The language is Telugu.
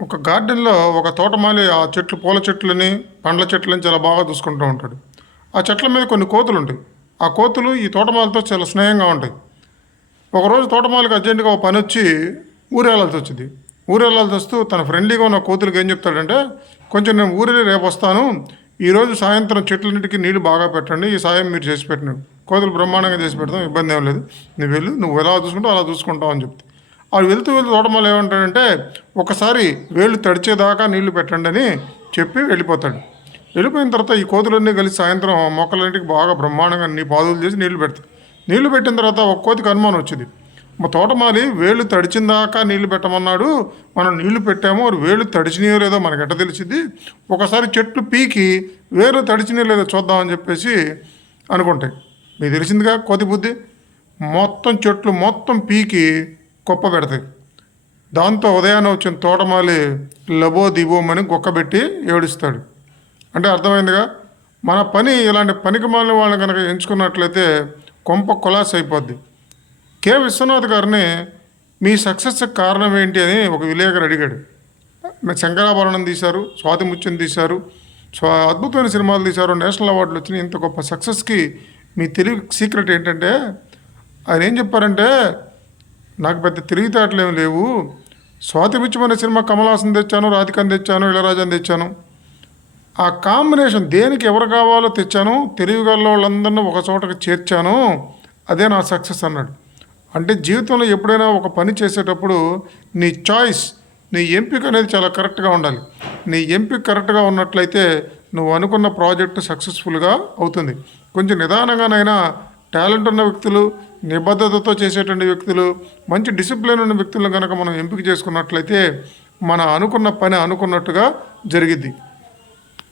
ఒక గార్డెన్‌లో ఒక తోటమాలి ఆ చెట్లు పూల చెట్లని, పండ్ల చెట్లని చాలా బాగా చూసుకుంటూ ఉంటాడు. ఆ చెట్ల మీద కొన్ని కోతులుంటాయి. ఆ కోతులు ఈ తోటమాలితో చాలా స్నేహంగా ఉంటాయి. ఒకరోజు తోటమాలికి అర్జెంట్‌గా ఒక పనొచ్చి ఊరెళ్ళాల్సొచ్చిద్ది. ఊరెళ్ళాల్సొస్తూ తన ఫ్రెండ్లీగా ఉన్న కోతులకి ఏం చెప్తాడంటే, "కొంచెం నేను ఊరెళ్ళి రేపొస్తాను. ఈరోజు సాయంత్రం చెట్లన్నిటికి నీళ్లు బాగా పెట్టండి. ఈ సాయం మీరు చేసి పెట్టండి." కోతులు బ్రహ్మాండంగా చేసి పెడతాం. ఇబ్బందేం లేదు. "నువ్వు వెళ్ళు. నువ్వు ఎలా చూసుకుంటావో అలా చూసుకుంటాం" అని చెప్తే. ఆడు వెళ్తూ వెళ్తూ తోటమాలి ఏమంటాడంటే, "ఒకసారి వేళ్ళు తడిచేదాకా నీళ్లు పెట్టండి" అని చెప్పి వెళ్ళిపోతాడు. వెళ్ళిపోయిన తర్వాత ఈ కోతులన్నీ కలిసి సాయంత్రం మొక్కలన్నిటికి బాగా బ్రహ్మాండంగా పాదులు చేసి నీళ్లు పెడతాయి. నీళ్లు పెట్టిన తర్వాత ఒక కోతికి అనుమానం వచ్చింది. మా తోటమాలి వేళ్ళు తడిచిన దాకా నీళ్లు పెట్టమన్నాడు, మనం నీళ్లు పెట్టాము, మరి వేళ్ళు తడిచినాయో లేదో మనకి ఎట్ట తెలిసింది, ఒకసారి చెట్లు పీకి వేలు తడిచినాయో లేదో చూద్దామని చెప్పేసి అనుకుంటాయి. మీకు తెలిసిందిగా కోతి బుద్ధి. మొత్తం చెట్లు మొత్తం పీకి కుప్ప పెడతాయి. దాంతో ఉదయాన్నే వచ్చిన తోటమాలి లబో దిబోమని గుక్కబెట్టి ఏడుస్తాడు. అంటే అర్థమైందిగా, మన పని ఇలాంటి పనికి మాలిన వాళ్ళని కనుక ఎంచుకున్నట్లయితే కొంప కొలాస్ అయిపోద్ది. కె విశ్వనాథ్ గారిని మీ సక్సెస్కి కారణం ఏంటి అని ఒక విలేకరు అడిగాడు. శంకరాభరణం తీశారు, స్వాతి ముత్యం తీశారు, అద్భుతమైన సినిమాలు తీశారు, నేషనల్ అవార్డులు వచ్చినాయి. ఇంత గొప్ప సక్సెస్కి మీ తెలివి సీక్రెట్ ఏంటంటే, ఆయన ఏం చెప్పారంటే, నాకు పెద్ద తెలివితేటలు ఏమి లేవు, స్వాతి ముత్యం అనే సినిమా కమల్ హాసన్ తెచ్చాను, రాధికని తెచ్చాను, ఇళయరాజాని తెచ్చాను, ఆ కాంబినేషన్ దేనికి ఎవరు కావాలో తెచ్చాను, తెలివిగల వాళ్ళందరినీ ఒక చోటకి చేర్చాను, అదే నా సక్సెస్ అన్నాడు. అంటే జీవితంలో ఎప్పుడైనా ఒక పని చేసేటప్పుడు నీ చాయిస్, నీ ఎంపిక అనేది చాలా కరెక్ట్గా ఉండాలి. నీ ఎంపిక కరెక్ట్గా ఉన్నట్లయితే నువ్వు అనుకున్న ప్రాజెక్టు సక్సెస్ఫుల్గా అవుతుంది. కొంచెం నిదానంగానైనా టాలెంట్ ఉన్న వ్యక్తులు, నిబద్ధతతో చేసేటువంటి వ్యక్తులు, మంచి డిసిప్లిన్ ఉన్న వ్యక్తులను కనుక మనం ఎంపిక చేసుకున్నట్లయితే మన అనుకున్న పని అనుకున్నట్టుగా జరిగిద్ది.